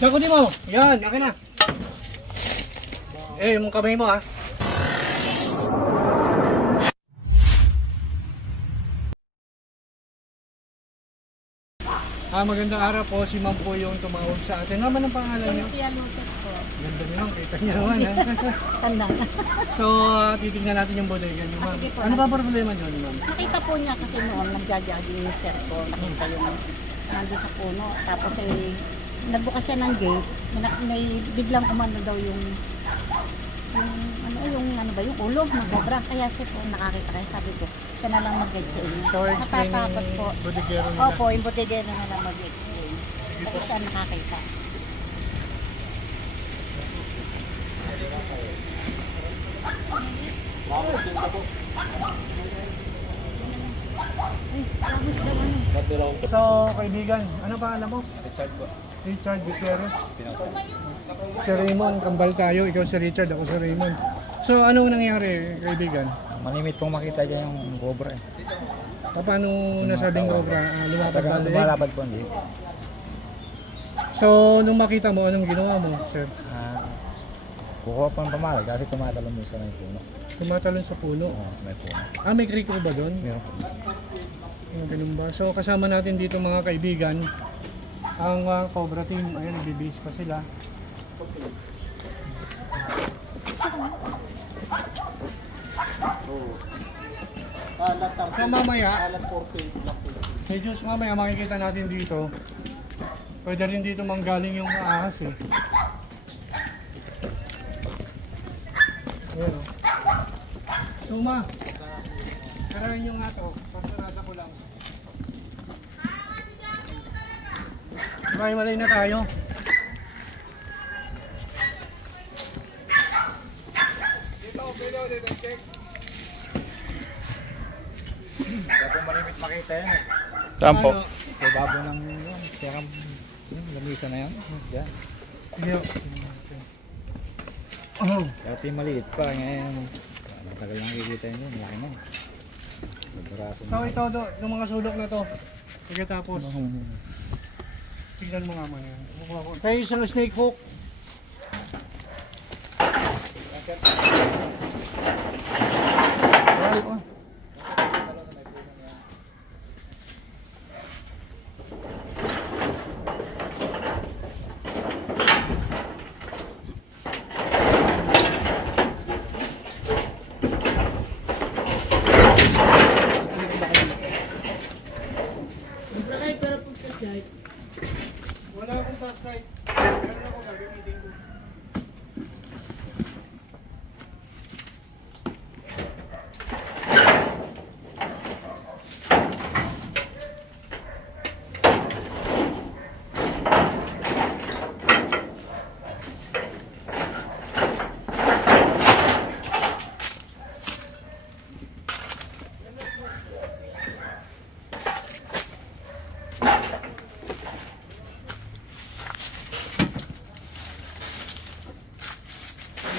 Sakutin mo. Yan, akin na. Eh, yung kamay mo ha. Magandang araw po. Si Ma'am po yung tumawag sa atin. Naman ang pangalan niyo? Cynthia Luces po. Ganda niyo, kita niyo naman ha. Tanda. So, titignan natin yung bodega niyo, Ma'am. Sige po. Ano ba problema niyo, Ma'am? Nakita po niya kasi noon nagja-jogging yung mister ko. Nakita yung nandun sa puno. Tapos nagbukas siya ng gate. May biglang umano daw yung ulog ng cobra. Kaya siya po nakakita. Kaya sabi ko, siya na lang mag-guide sa inyo. So, explain Matatakot po. yung bodegero nila. Opo, yung bodegero na lang mag-explain. Kasi siya nakakita. Ay, tapos daw ano. So, kaibigan, ano pa alam mo? Richard po. Richard Gutierrez. Si Raymond, kambal tayo. Ikaw si Richard, ako si Raymond. So, anong nangyari, kaibigan? Manimit pong makita dyan yung cobra eh. Paano nasabing cobra? Lumapad ba? Lumalapad po hindi. So, nung makita mo, anong ginawa mo, sir? Kukuha po ng pamalag kasi tumatalon doon sa may puno. Tumatalon sa puno? Oo, sa may puno. May kriko ba doon? Meron po. Ganun ba? So, kasama natin dito mga kaibigan, ang Cobra team. Ayan, nagbibihis pa sila. So, mamaya, medyo mamaya makikita natin dito. Pwede rin dito manggaling yung ahas eh. Ayan o. Suma, karahin nyo nga to. Pasunada ko lang. Malay na tayo. Kaya po manimit makita yan eh. Saan po? Sa babo ng yun. Kaya lamisa na yan. Diyan. Sige. Oh. Dati maliit pa ngayon. Matagal lang kikita yun. Laki na. So ito, yung mga sulok na to. Sige tapos. Tignan mo nga mo yan. Kaya isang snake hook. Wala akong flashlight. Meron ako gagamitin ko.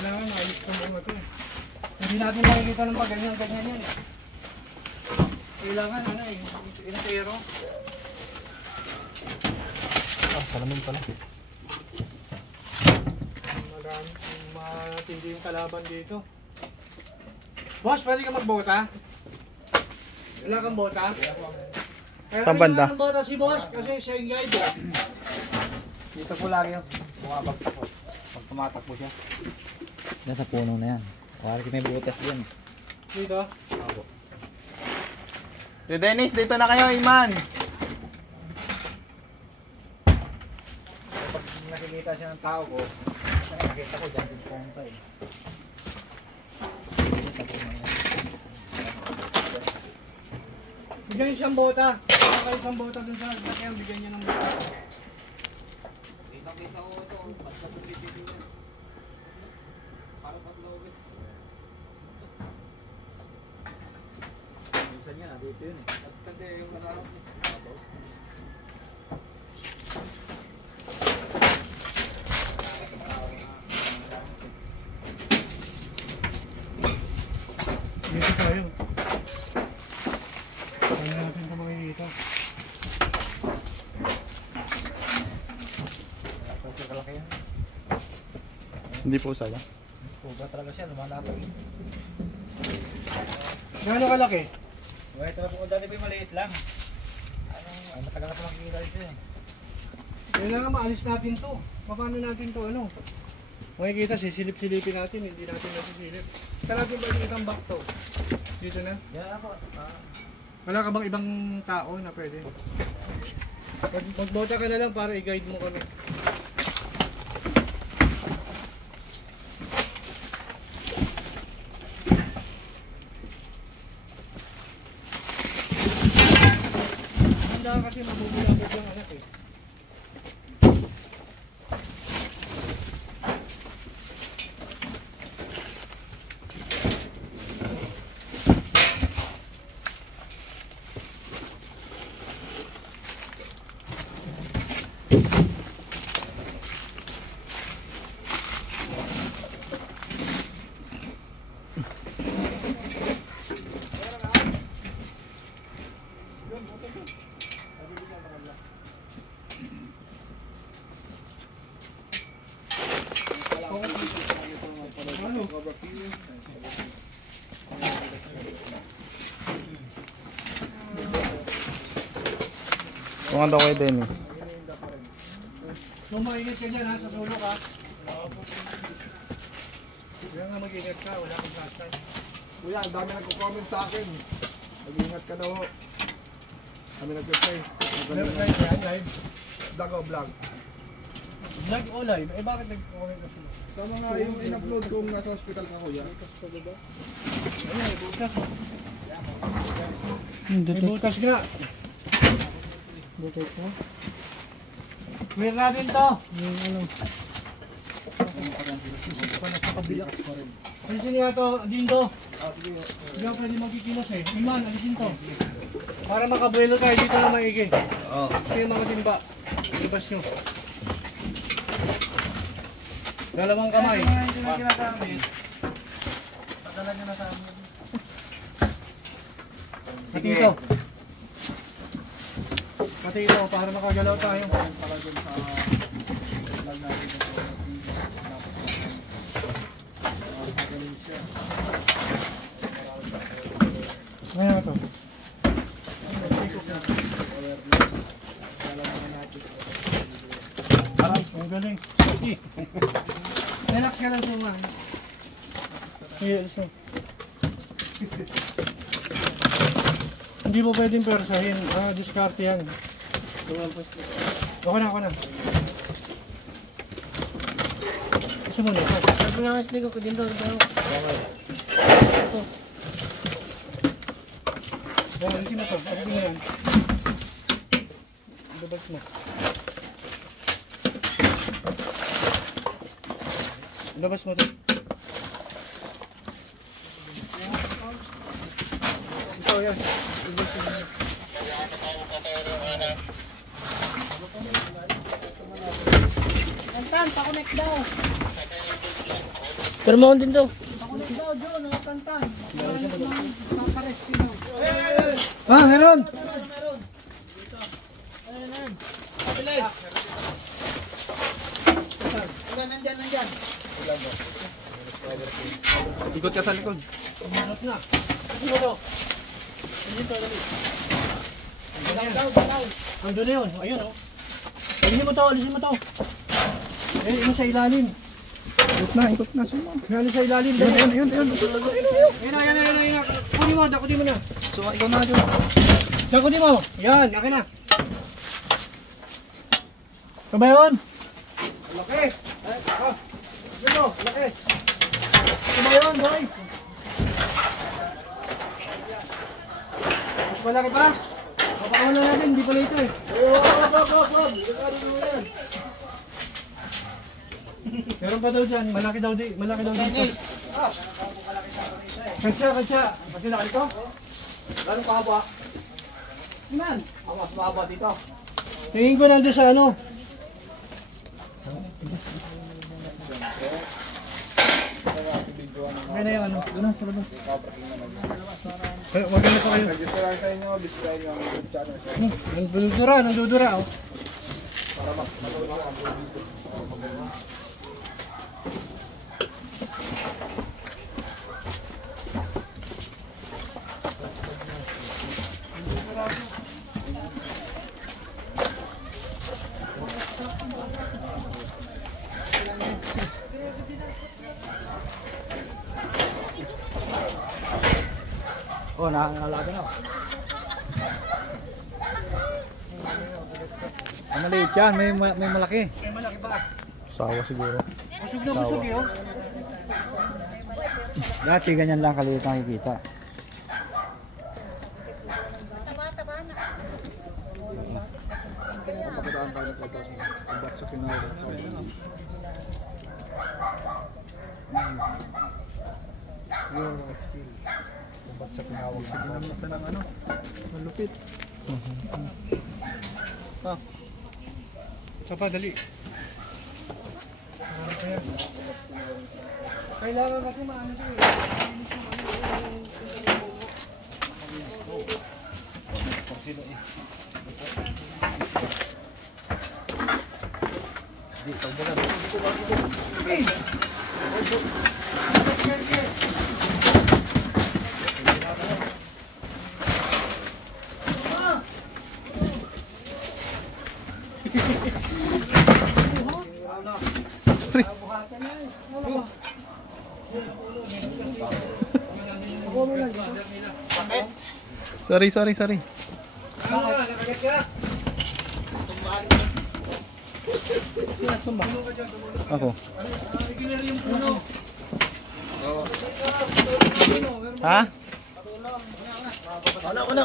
Kailangan ayos ko mga ito eh. Hindi natin makikita ng pag-ganyan-ganyan yan. Kailangan inatero. salamin pala. Matindi yung kalaban dito. Boss, pwede ka magbota? Wala kang bota? Saan banda? Wala kang bota si boss kasi siya yung guide. Dito po lagi yung bumabagsak po. Pag tumatakbo siya. Yan sa puno na yan. Kaya may butas din. Dito? Ako. Si Dennis, dito na kayo, Iman. Pag nakikita siya ng tao ko, nakikita ko dyan yung punta eh. Bigyan niyo siyang bota. Baka kayo isang bota dun sa lakyan, bigyan niyo ng bota. Kita ko ito, basta tumititin niya. Para patlawin. Minsan nga, dito yun eh. At kasi yung nalarap niya. Dito tayo. Kaya natin ito makikita. kalaki yan. Hindi po usala. Puga talaga siya, lumalapag. Gaano kalaki? Wait, talaga po dati pa yung maliit lang. Ay, matagal na palang kikita ito eh. Kailangan maalis natin to. Paano natin to ano? Makikita, sisilip-silipin natin, hindi natin nasisilip. Saan natin ba yung itang back to? Dito na? Yan na po. Wala ka bang ibang tao na pwede? Magbota ka na lang para i-guide mo kami. Handa kasi mabubulabog lang anak eh. Kung ano kay Dennis. Kung maingat ka dyan ha, sa sulok ha. Kaya nga mag-ingat ka, wala kang flashlight. Kuya, ang dami nagko-comment sa akin. Mag-ingat ka daw. Kami nag-reply. Meron tayo yan, live. Vlog o vlog. Vlog o live? Eh bakit nag-comment ka sila? Sa mga yung in-upload kung nasa hospital ka kuya. Ayun, may butas. May butas nga. Butas mo? Clear natin to. Yung ano. Alisin nga to, Dindo. Hindi ako pwede magkikilos eh. Iman, alisin to. Para makabuelo tayo dito na maigi. Oo. Ito yung mga timba. Libas nyo. Dalawang kamay. Hindi na ginagamit. Padala nyo na sa amin. Pati ito. Pati ito para makagalaw tayo. Ngayon ito. Ang galing. Relax ka lang suma. Yes, sir. Hindi mo pwedeng persahin. Diskarte yan. Ako na. Gusto mo na ito. Sabi nga mas ligo ko din doon. Alisin mo ito. Alisin mo yan. Labas mo. Labas mo ito. Ito yan. Tantan, pa-connect daw. Pero mo din daw. Pa-connect daw, John. Tantan. Paparescue daw. Meron! Nandyan. Ikot ka sa likod. Masarap na. Alisin mo ito. Alisin ito, dali. Daw. Andun na yun. Ayun o. Alisin mo to. Eh, yun sa ilalim. Ikot na, suma. Ano sa ilalim? Ayun. Ayun na. Dakutin mo na. So, ikaw na dyan. Dakutin mo. Yan, akin na. Ito ba yun? Laki! Sino? Laki! Ito ba yun, boy? Mas malaki pa? Papakawalan natin, hindi pala ito eh. Wag! Delikado mo yan. Meron pa daw dyan, malaki daw dito. Katsa. Kasi nakalito? Gano'ng kahaba? Iman. Ang mas mahaba dito. Tingin ko nandun sa ano. Okay na yung ano. Doon na sa labas. Wag na pa kayo. Suggest ko lang sa inyo, bisitahin nyo ang YouTube channel. Nandudura oh. Para Oh, nakakalaga na. Ang maliit yan, may malaki. May malaki pa. Sawa siguro. Busog na busog yun. Dati ganyan lang kaliit nakikita. Pagkadaan tayo ng pagkadaan. Ang bak sa kinawag. Yung mga skill. Ang bak sa kinawag. Sige na mata ng ano. Malupit. Isa pa, dali. Kailangan kasi maano siya eh. Sorry, sorry, sorry. Ano ka? Nakagat ka? Ako. Regular yung puno. Ha?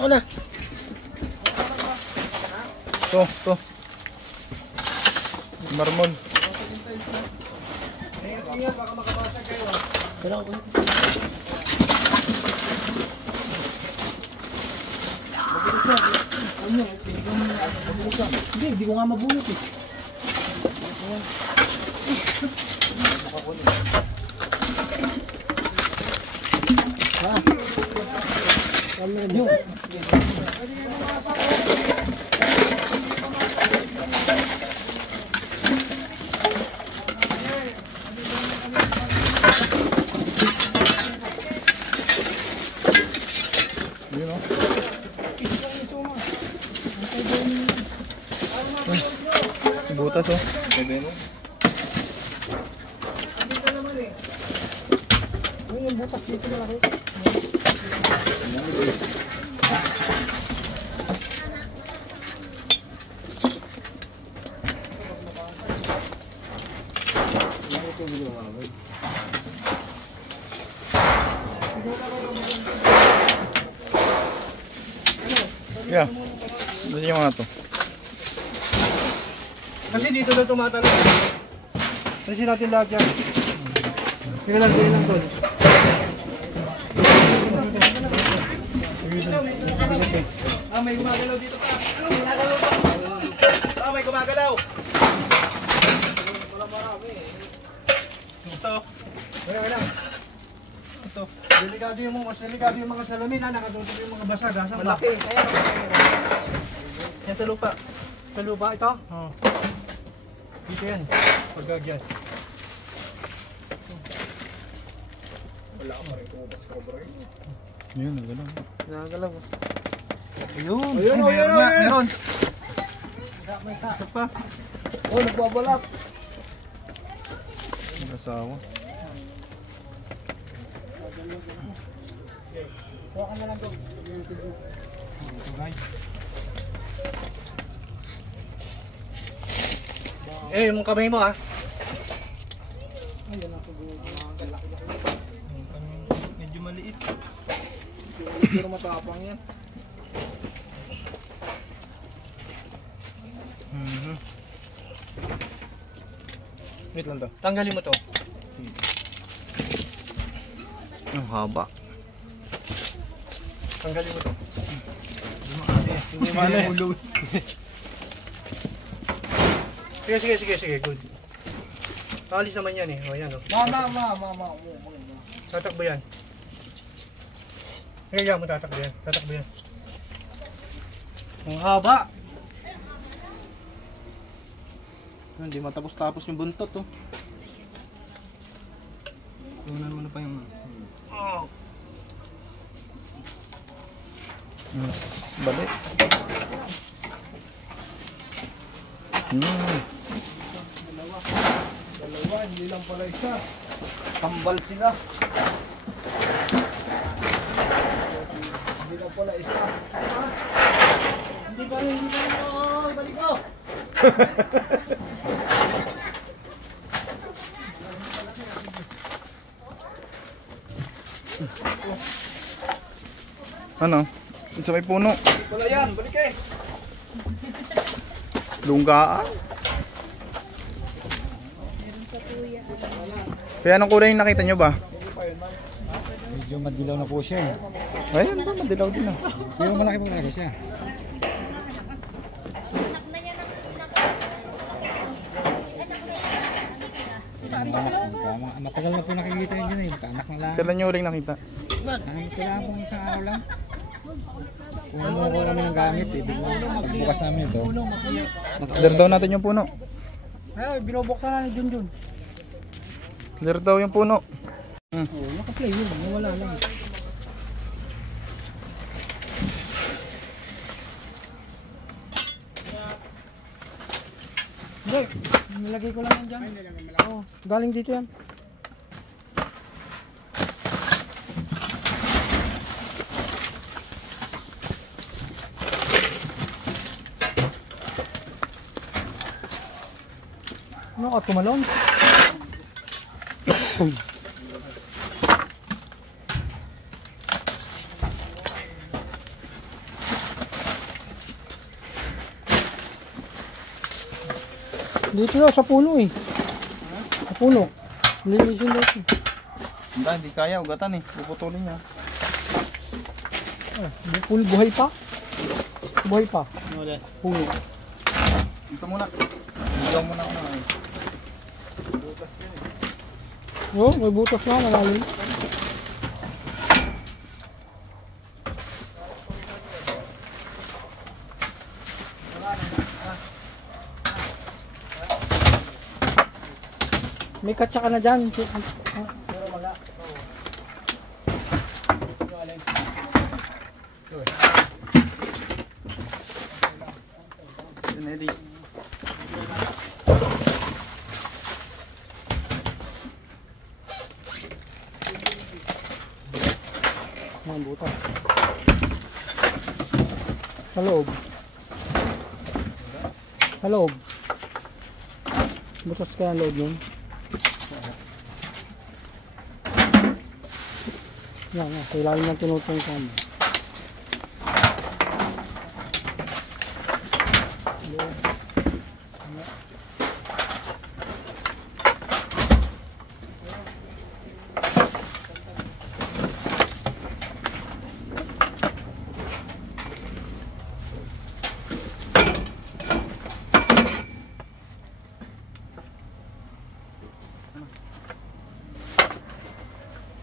Una. To. Marmol. Ingat, baka makabasag kayo. Hindi ko nga mabulot eh. Yun o. Butas oh. Pwede mo. Yung butas dito na laki. Yeah. Kasi yung mga to. Kasi dito na tumatalon. Kasi natin lahat yan. Sige lang, din lang doon. May gumagalaw dito pa. May gumagalaw. Wala marami eh. Ito. Wala lang. Ito. Delikado yung mga salamin ha. Nakatutuloy yung mga basag ha. Malaki. Yan sa lupa. Sa lupa ito? Oo. Dito yan. Pagkagyan. Wala ka pa rin kumabas ka ba rin? Yun, gano'n. Nakagalaw. Ayun. Ayun, Ay, meron nga. ayun. Meron. Isa pa. Oh, nagbabalak. Nag-asawa. Kuha ka na lang to. Yung kamay mo ha. Medyo maliit. Pero matapang yan. Wait lang to. Tanggalin mo to. Ang haba. Tanggalin mo to. Hindi mali. Sige. Good. Alis naman yan eh. O yan o. Mama. Tatakbo yan. Kaya mo tatakbo yan. Ang haba. Hindi matapos-tapos yung buntot oh. Tunan mo na pa yung... Oh. Balik. Dalawa, hindi lang pala isa. Tambal sila. pala isa. Hindi pa rin. Oh, balik ko. Ano? Isa may puno. Wala yan, balik eh. Lunggaan. Kaya anong kulay yung nakita nyo ba? Medyo madilaw na po siya eh. Ayun ba, madilaw din ah. Pero malaki po talaga siya. Matagal na po nakikita yun dyan eh. Anak na lang. Kailan nyo uling nakita? Kailangan po isang araw lang. Kumuha ko kami ng gamit eh. Pagbukas namin ito. Clear daw natin yung puno. Ay, binubuksan na ni Junjun. Clear daw yung puno. Oo, naka-play yun, wala lang. Hindi, nilagay ko lang yan dyan. Oo, galing dito yan. Ano ka tumalon? Dito na sa puno eh. Sa puno. Lilisin dito. Hindi kaya, ugatan eh. Puputulin niya. Buhay pa? Buhay pa. Puno. Dito muna. Dito muna ako na. Oh, may butas na, malalim. May katsa ka na dyan. Ready. Ang butas. Sa loob. Sa loob. Butas kaya ang loob yun. Yan, yan. Kailangan ng tinutong kami.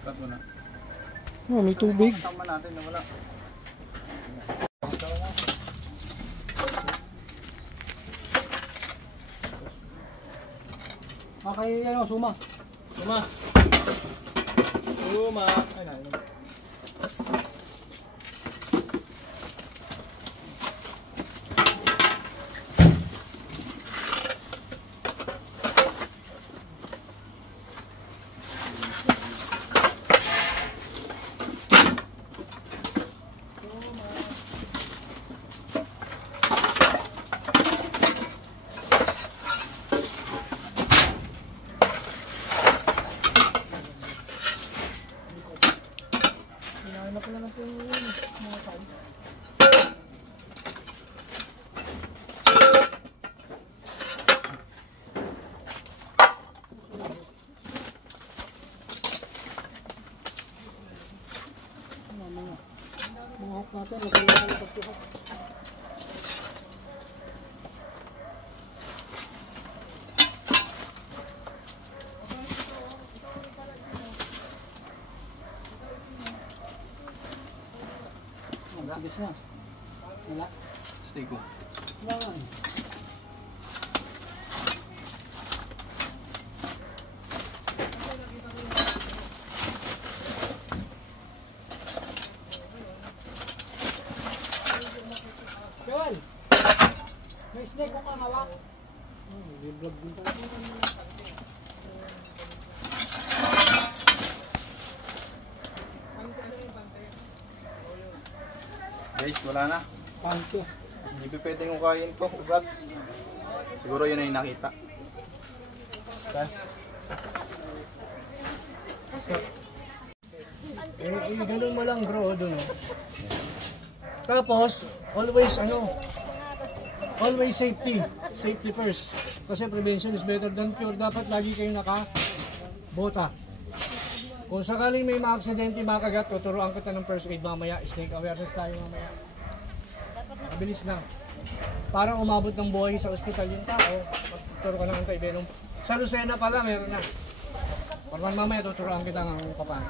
Cut mo na. Oh, may tubig. Tama natin na wala. Okay, ano, suma. Suma. Suma. Ay na. Mahak natin, nagkailangan na pagpuhak. Tigas na. Wala. Stay ko. Wala. Joel! May snake kung kakawak. I-vlog din tayo. Guys, wala na. Panto. Hindi pa pwedeng ukayin to, ugat. Siguro yun ay nakita. Okay. Ganun mo lang bro, doon. Tapos, always always safety. Safety first. Kasi prevention is better than cure. Dapat lagi kayo naka-bota. Kung sakaling may ma-aksidente, makagat, tuturuan kita ng first aid mamaya. Snake awareness tayo mamaya. Mabilis lang. Parang umabot ng buhay sa ospital yung tao, tuturo ka ng anti-venom. Sa Lucena pala, meron na. Parang mamaya tuturuan kita ng paano.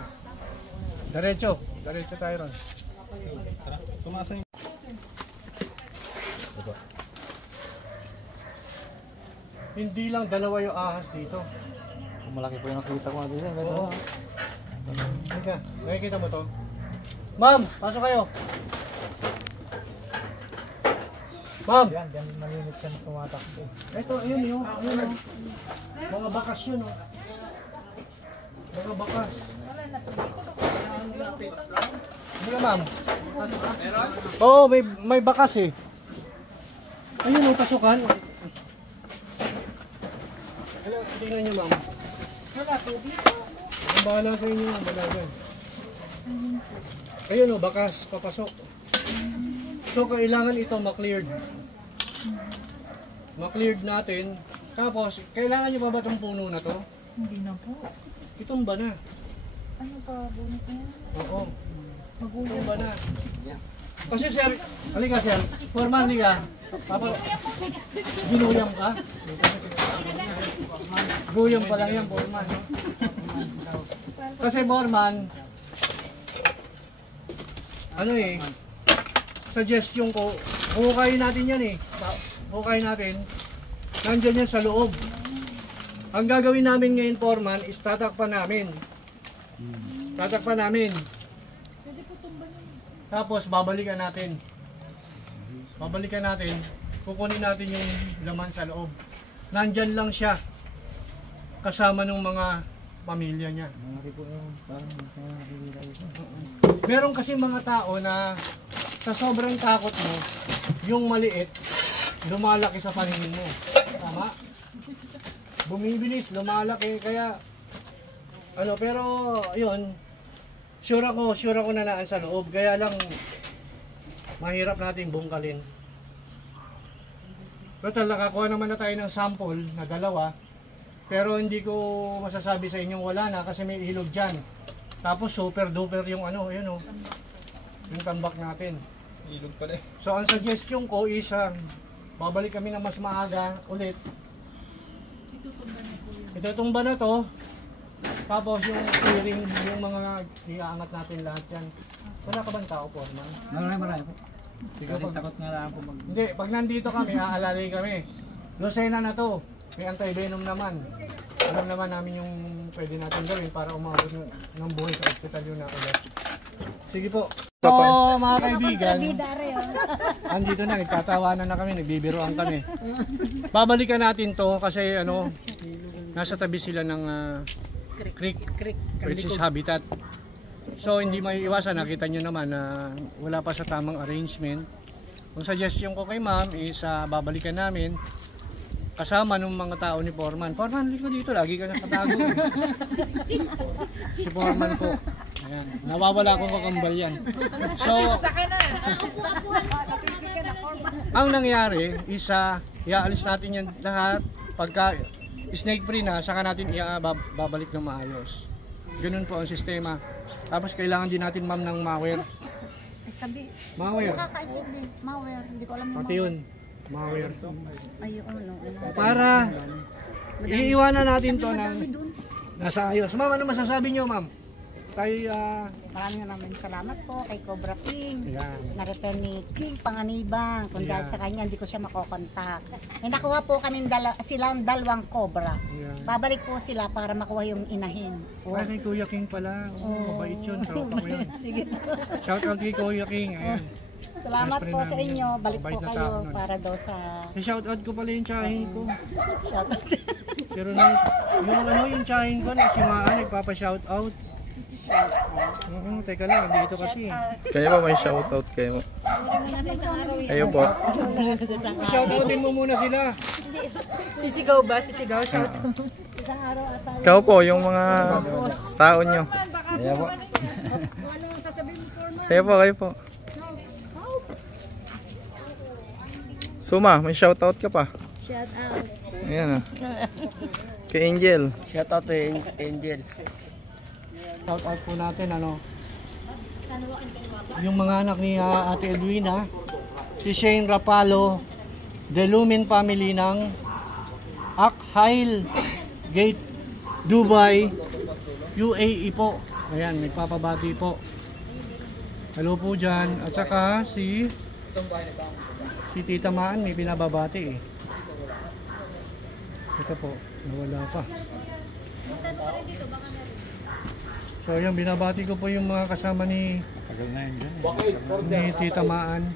Diretso tayo ron. Tara, sumasa yung... Hindi lang dalawa yung ahas dito. Malaki po yung nakita ko natin. Ganito. Halika, nakikita mo to? Ma'am, pasok kayo. Ma'am! Yan, malinit siya tumatakbo. Ito, ayun yun. Mga bakas yun. Mga bakas. Hindi ka ma'am? Oo, may bakas eh. Ayun yung pasukan. Ano, tingnan nyo ma'am. Ang bahala sa inyo ma'am, wala dyan. Ayun o, bakas, papasok. So, kailangan ito ma-cleared. Ma-cleared natin. Tapos, kailangan nyo pa ba itong puno na to? Hindi na po. Itumba na. Ano pa, bunot na yan? Oo. Magulang. Itumba na. Kasi sir, halika sir, formal ka. Papa, ginuyam ka? Guyam pa lang yan, formal. No? Kasi formal, ano eh, suggestion ko, hukayin natin yan eh. Hukayin natin. Nandiyan yan sa loob. Ang gagawin namin ngayon, foreman, is tatakpan namin. Tatakpan namin. Tapos babalikan natin. Babalikan natin. Kukunin natin yung laman sa loob. Nandyan lang siya. Kasama ng mga pamilya niya. Meron kasi mga tao na sa sobrang takot mo, yung maliit, lumalaki sa paningin mo. Tama? Bumibilis, lumalaki, kaya ano, pero yun, sure ako na naan sa loob, kaya lang mahirap nating bungkalin. Total, nakakuha naman na tayo ng sample na dalawa, pero hindi ko masasabi sa inyong wala na kasi may ilog dyan. Tapos super duper yung ano, yun o, yung tambak natin. Ilog pala eh. So ang suggestion ko is babalik kami na mas maaga ulit. Itutumba na to. Tapos yung clearing, yung mga iaangat natin lahat yan. Wala ka bang tao, Foreman? Marami po. Kasi takot nga lang po mag... Hindi, pag nandito kami, aalalay kami. Lucena na to. May anti-venom naman. Alam naman namin yung pwede natin gawin para umabot ng buhay sa ospital yun na ulit. Sige po. So mga kaibigan, andito na, nagtatawanan na kami, nagbibiroan kami. Babalikan natin to kasi ano, nasa tabi sila ng creek, which is habitat. So hindi may iwasan, nakita nyo naman na wala pa sa tamang arrangement. Ang suggestion ko kay ma'am is babalikan namin kasama ng mga tao ni Foreman. Foreman, liko dito, lagi ka nakatago. Si Foreman po. Ayan, nawawala akong kakambal yan. So, ang nangyari is iaalis natin yan lahat. Pagka snake free na, saka natin babalik ng maayos. Ganun po ang sistema. Tapos kailangan din natin ma'am ng malware. Sabi, Malware. kakaintindi. Malware, hindi ko alam. Pati yun. Malware. Ayun, ano. Para iiwanan natin to ng nasa ayos. Ma'am, ano masasabi nyo ma'am? Kay, Maraming salamat po kay Cobra King. Ayan. Na-return ni King Panganibang. Kung dahil Ayan. sa kanya, hindi ko siya makokontak. May nakuha po kami silang dalawang Cobra. Ayan. Babalik po sila para makuha yung inahin. Oh. Ay, kay Kuya King pala. Oh, mabait yun. Tropa ko yun. Sige. Shout out kay Kuya King. Ayan. Salamat Best po friend sa namin inyo. yun. Balik Mabait po na kayo tao nun. para daw sa Shout out ko pala yung tsahin ko. shoutout. Pero yung ano yung tsahin ko, nagsimaan, nagpapa-shout out. Teka lang, dito kasi. Kayo po, may shoutout kayo. Kayo po. Shoutoutin mo muna sila. Sisigaw ba? Sisigaw? Shout. Ikaw po, yung mga tao nyo. Ayan po. Kayo po. Suma, may shoutout ka pa. Shout out. Ayan Kay Angel. Shoutout to Angel. Shoutout po natin yung mga anak ni Ate Edwina, si Shane Rapalo, The Lumen family ng Akhail Gate, Dubai, UAE po. Ayan, may papabati po. Hello po dyan. At saka si Tita Maan may pinababati eh. Ito po, nawala pa. So yung binabati ko po yung mga kasama ni Tagal na yun dyan. Tita Maan.